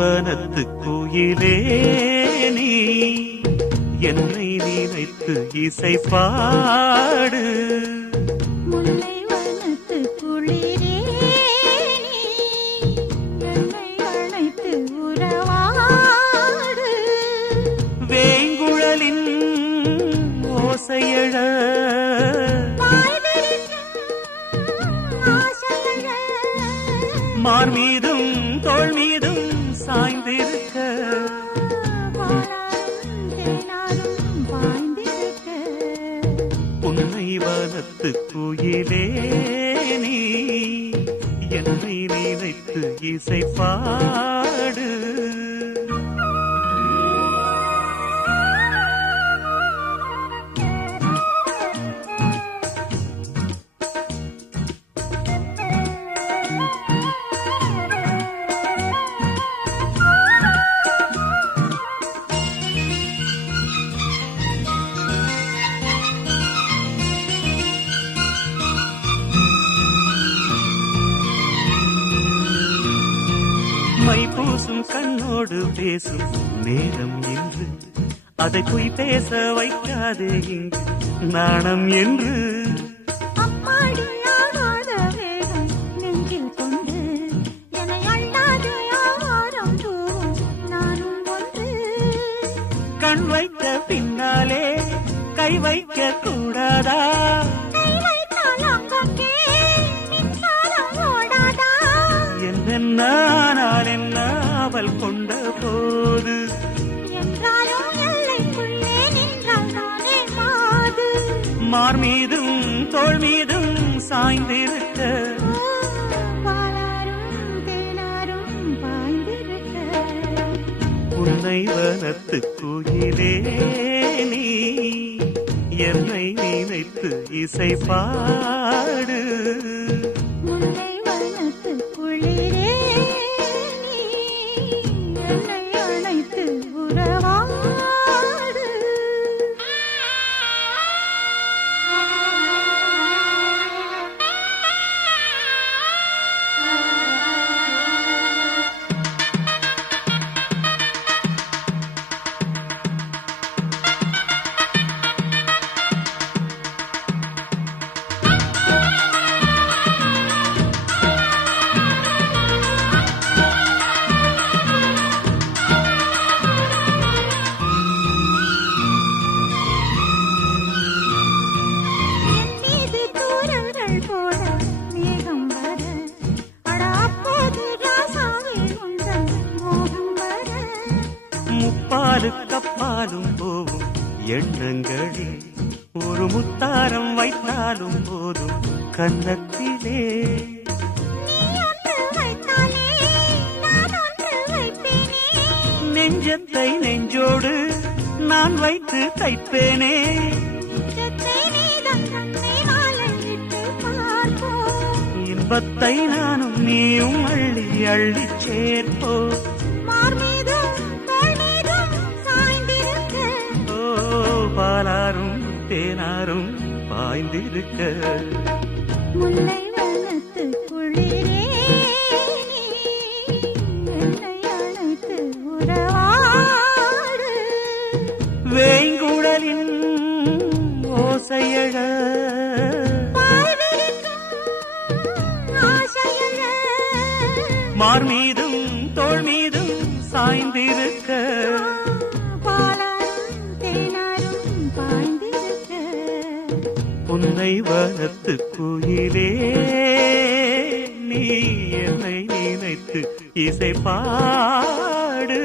வனத்து கோயிலே நீ என்னை நினைத்து இசை பாடு. முல்லை வனத்து குளிரே நீ என்னை அழைத்து உறவாடு. வேங்குழலின் ஓசையழ மார் மீதும் தோள் மீதும் சாய்ந்திருக்க. உன்னை வனத்து குயிலே நீ என்னை நினைத்து இசை பாடு. மை பூசும் கண்ணோடு பேசும் நேரம் என்று அதை போய் பேச வைக்காதே இங்கு நாணம் என்று. கண் வைத்த பின்னாலே கை வைக்க கூடாதா? என்னென்னால் என்ன அவள் கொண்ட போது மார் மீதும் தோள் மீதும் சாய்ந்திருக்க. உன்னை வனத்து கோயிலே நீ என்னை நினைத்து இசை பாடு. கப்பாலும் போகும் எண்ணங்களில் ஒரு முத்தாரம் வைத்தாலும் போதும் கன்னத்திலே. நெஞ்சத்தை நெஞ்சோடு நான் வைத்து தைப்பேனே. இன்பத்தை நானும் நீயும் அள்ளி அள்ளி சேர்ப்போ. பாலாரும் தேனாரும் பாய்ந்திருக்க. முல்லை வனத்து குளிரே நீ என்னை அழைத்து உறவாடு. வேங்குழலின் ஓசையழ மார் மீதும் தோள் மீதும் சாய்ந்திருக்க. உன்னை வனத்து கோயிலே நீ என்னை நினைத்து இசை பாடு.